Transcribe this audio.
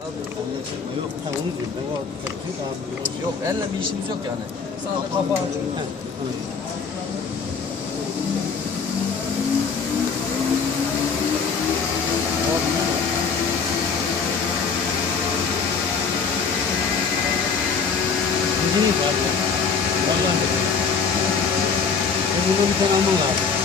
Yok, ha onu diyorum. Ben o tepki daha Yok, elle bir işimiz yok yani. Sadece kapağı açıyoruz. Bizim var. Vallahi. Bunu bir tane alman lazım.